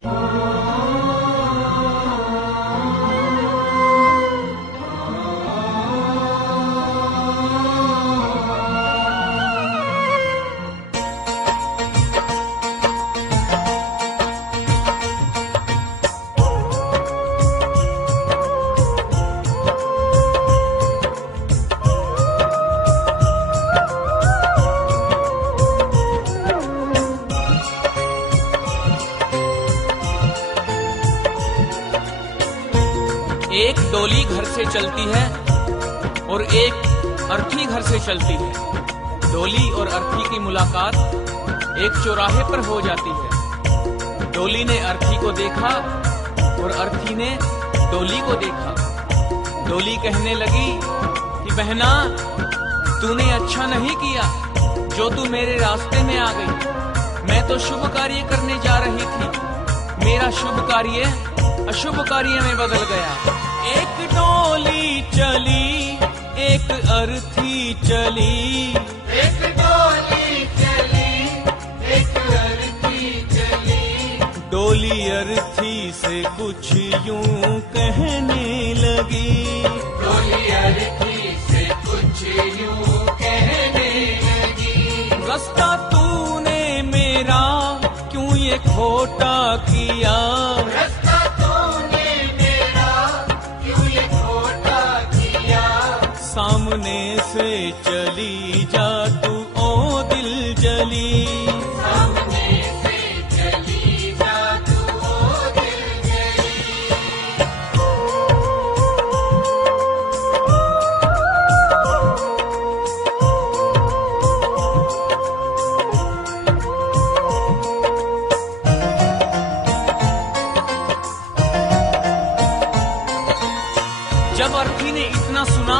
एक डोली घर से चलती है और एक अर्थी घर से चलती है। डोली और अर्थी की मुलाकात एक चौराहे पर हो जाती है। डोली ने अर्थी को देखा और अर्थी ने डोली को देखा। डोली कहने लगी कि बहना, तूने अच्छा नहीं किया जो तू मेरे रास्ते में आ गई। मैं तो शुभ कार्य करने जा रही थी, मेरा शुभ कार्य अशुभ कार्य में बदल गया। एक डोली चली, एक अर्थी चली। एक डोली चली, एक अर्थी चली। डोली अर्थी से कुछ यूं कहने लगी। डोली अर्थी से कुछ यूं कहने लगी। रास्ता तूने मेरा क्यों ये खोटा किया। रास्ता तूने मेरा क्यों ये खोटा किया। सामने से चली जा तू ओ दिल जली। सामने से चली जा तू ओ दिल जली। जब अर्थी ने इतना सुना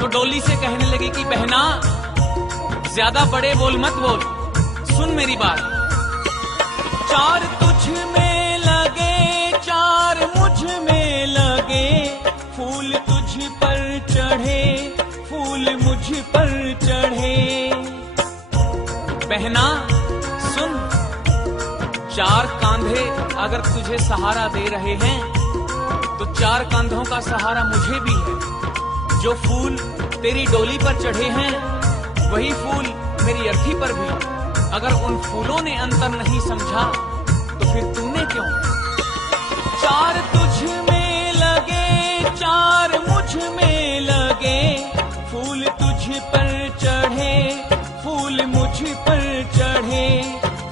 तो डोली से कहने लगी कि बहना, ज्यादा बड़े बोल मत बोल, सुन मेरी बात। चार तुझ में लगे, चार मुझ में लगे। फूल तुझ पर चढ़े, फूल मुझ पर चढ़े। बहना सुन, चार कांधे अगर तुझे सहारा दे रहे हैं तो चार कांधों का सहारा मुझे भी है। जो फूल तेरी डोली पर चढ़े हैं वही फूल मेरी अर्थी पर भी। अगर उन फूलों ने अंतर नहीं समझा तो फिर तूने क्यों। चार तुझ में लगे, चार मुझ में लगे। फूल तुझ पर चढ़े, फूल मुझ पर चढ़े।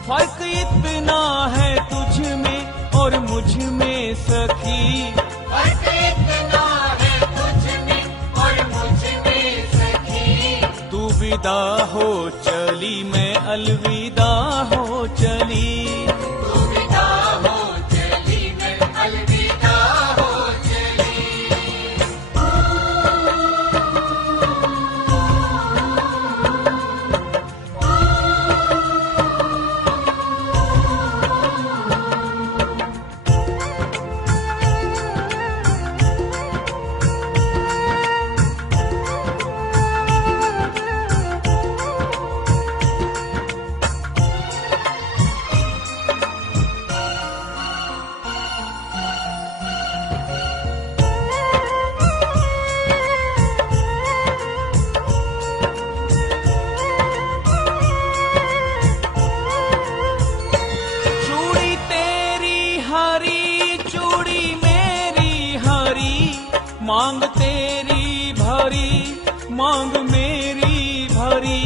फर्क इतना है तुझ में और मुझ में सखी। फर्क इतना है तुझ में और मुझ में सखी। तू विदा हो चली, मैं अलविदा हो चली। तू विदा हो चली, मैं अलविदा हो चली। चूड़ी तेरी हरी, चूड़ी मेरी हरी। मांग तेरी भरी, मांग मेरी भरी।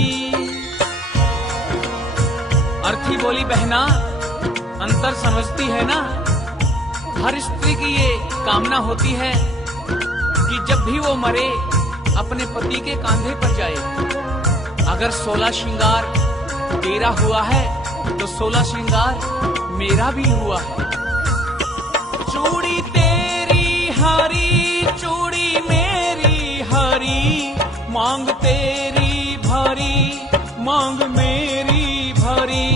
अर्थी बोली, बहना अंतर समझती है ना। हर स्त्री की ये कामना होती है कि जब भी वो मरे अपने पति के कांधे पर जाए। अगर 16 श्रृंगार तेरा हुआ है तो 16 श्रृंगार मेरा भी हुआ है। चूड़ी तेरी हरी, चूड़ी मेरी हरी। मांग तेरी भरी, मांग मेरी भरी।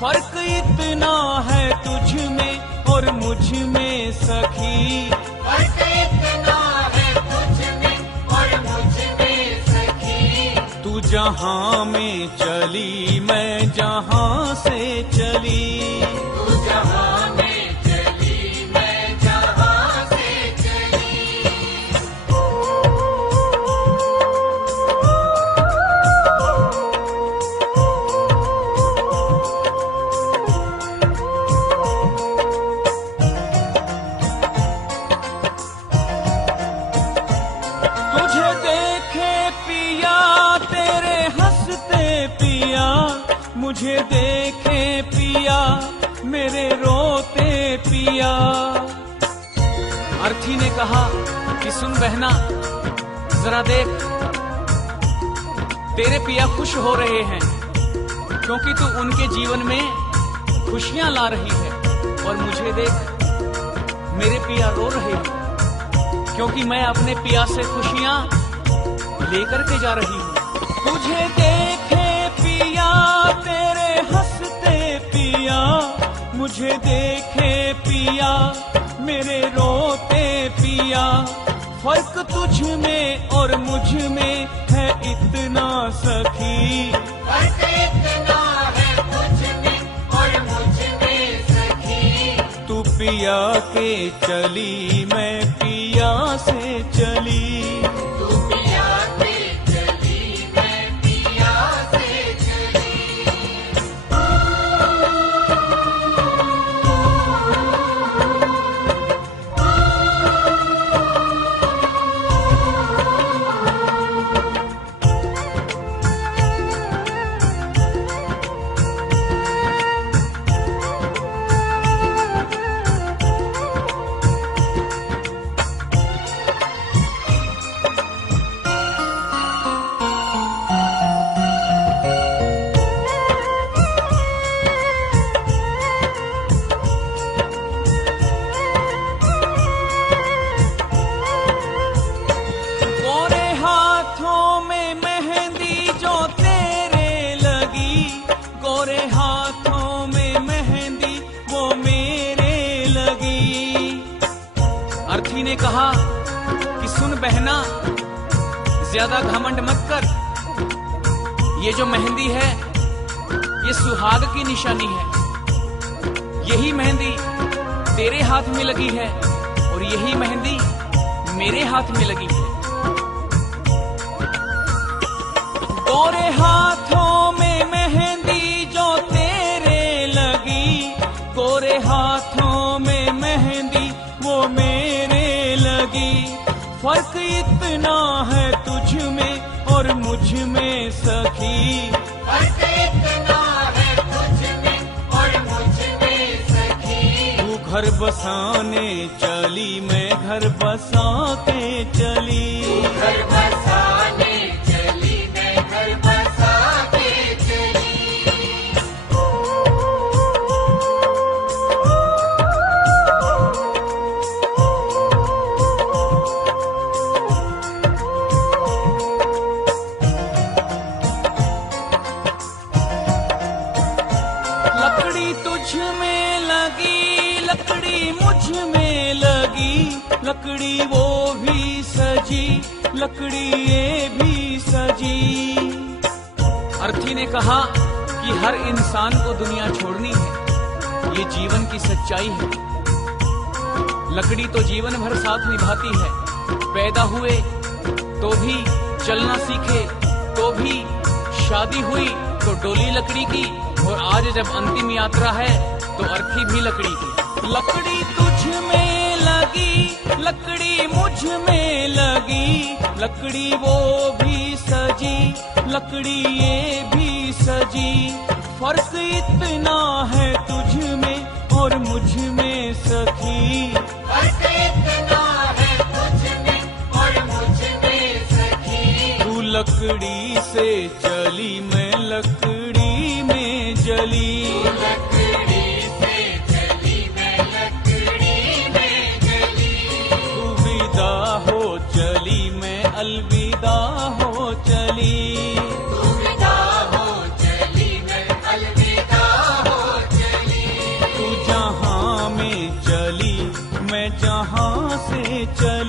फर्क इतना है तुझ में और मुझ में सखी। फर्क इतना है तुझ में और मुझ में सखी। तू जहां में चली, मैं जहां से चली। तू मुझे देखे पिया मेरे रोते पिया। अर्थी ने कहा कि सुन बहना, जरा देख, तेरे पिया खुश हो रहे हैं क्योंकि तू उनके जीवन में खुशियां ला रही है, और मुझे देख, मेरे पिया रो रहे हैं क्योंकि मैं अपने पिया से खुशियां लेकर के जा रही हूं। तुझे देखे पिया तेरे हंसते पिया, मुझे देखे पिया मेरे रोते पिया। फर्क तुझ में और मुझ में है इतना सखी, फर्क इतना है तुझ में और मुझ में सखी। तू पिया के चली मैं पिया से चली, तू पिया के चली मैं पिया से चली। गोरे हाथों में मेहंदी जो तेरे लगी, गोरे हाथों में मेहंदी वो मेरे लगी। अर्थी ने कहा कि सुन बहना, ज्यादा घमंड मत कर, ये जो मेहंदी है ये सुहाग की निशानी है। यही मेहंदी तेरे हाथ में लगी है और यही मेहंदी मेरे हाथ में लगी है। गोरे हाथों में मेहंदी जो तेरे लगी, गोरे हाथों में मेहंदी वो मेरे लगी। फर्क इतना है तुझ में और मुझ में सखी, फर्क इतना है तुझ में और मुझ में सखी। तू घर बसाने चली मैं घर बसा के चली, घर बसाने चली मैं घर बसा के चली। लकड़ी तुझ में लगी, लकड़ी मुझ में लगी, लकड़ी वो भी सजी, लकड़ी ये भी सजी। अर्थी ने कहा कि हर इंसान को दुनिया छोड़नी है, ये जीवन की सच्चाई है। लकड़ी तो जीवन भर साथ निभाती है, पैदा हुए तो भी चलना सीखे, तो भी शादी हुई तो डोली लकड़ी की, और आज जब अंतिम यात्रा है तो अर्थी भी लकड़ी की। लकड़ी तुझ में लगी, लकड़ी मुझ में लगी, लकड़ी वो भी सजी, लकड़ी ये भी सजी। फर्क इतना है तुझ में और मुझ में सखी, फर्क इतना है तुझ में और मुझ में सखी। तू लकड़ी से चली मैं लकड़ी में जली, लकड़ी से चली मैं लकड़ी में जली। तू विदा हो चली मैं अलविदा हो चली। तू विदा हो चली मैं अलविदा हो चली। तू जहां में चली मैं जहां से चली।